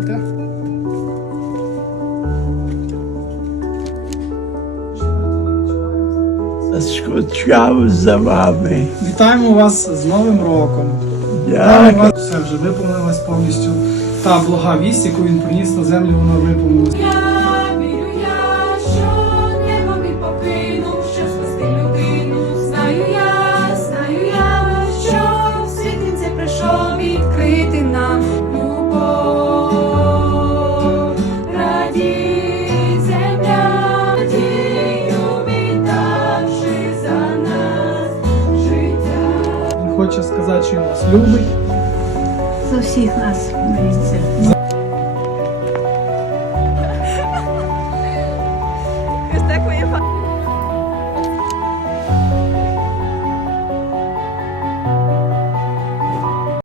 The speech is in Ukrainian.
дозвольте. Скучав за вами. Вітаємо вас з Новим роком. Дякую. Все вже виповнилась повністю та блага вість, яку він приніс на землю, вона виповнилась. хоче сказать, что він нас любить. За всех нас молиться. Ось так